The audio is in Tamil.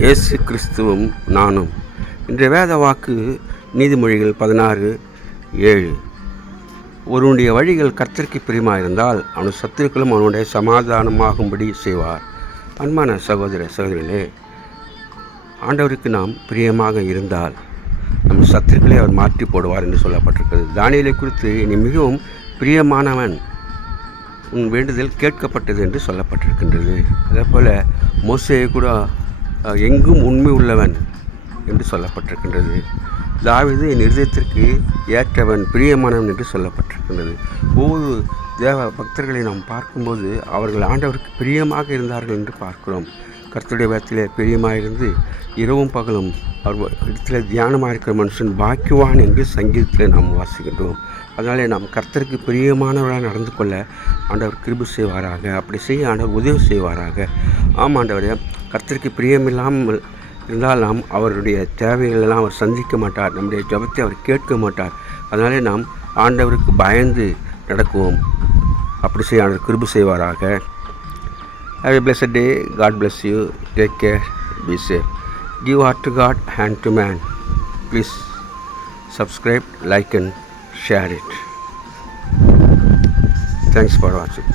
இயேசு கிறிஸ்துவும் நானும். இன்றைய வேத வாக்கு நீதிமொழிகள் 16:7. ஒருவனுடைய வழிகள் கர்த்தருக்கு பிரியமாயிருந்தால் அவன் சத்துருக்களும் அவனுடைய சமாதானமாகும்படி செய்வார். அன்பான சகோதர சகோதரிகளே, ஆண்டவருக்கு நாம் பிரியமாக இருந்தால் நம் சத்துருக்களை அவர் மாற்றி போடுவார் என்று சொல்லப்பட்டிருக்கிறது. தானியேலை குறித்து நீ மிகவும் பிரியமானவன், உன் வேண்டுதல் கேட்கப்பட்டது என்று சொல்லப்பட்டிருக்கின்றது. அதே போல் மோசேயை கூட எங்கும் உண்மை உள்ளவன் என்று சொல்லப்பட்டிருக்கின்றது. தாவீது என் இருதயத்திற்கு ஏற்றவன், பிரியமானவன் என்று சொல்லப்பட்டிருக்கின்றது. ஒவ்வொரு தேவ பக்தர்களை நாம் பார்க்கும்போது அவர்கள் ஆண்டவருக்கு பிரியமாக இருந்தார்கள் என்று பார்க்கிறோம். கர்த்தருடைய வேதத்திலே பிரியமாக இருந்து இரவும் பகலும் அவர் இடத்துல தியானமாக இருக்கிற மனுஷன் பாக்கியவான் என்று சங்கீதத்தில் நாம் வாசிக்கின்றோம். அதனாலே நாம் கர்த்தருக்கு பிரியமானவர்களாக நடந்து கொள்ள ஆண்டவர் கிருபை செய்வாராக. அப்படி செய்ய ஆண்டவர் உதவி செய்வாராக. ஆமாண்டவரே, கர்த்தருக்கு பிரியமில்லாமல் இருந்தால் நாம் அவருடைய தேவைகளெல்லாம் அவர் சந்திக்க மாட்டார், நம்முடைய ஜெபத்தை அவர் கேட்க மாட்டார். அதனாலே நாம் ஆண்டவருக்கு பயந்து நடக்குவோம். அப்படி செய்ய ஆண்டவர் கிருபை செய்வாராக. Have a blessed day. God bless you. Take care. Be safe. Give heart to God, hand to man. Please subscribe, like and share it. Thanks for watching.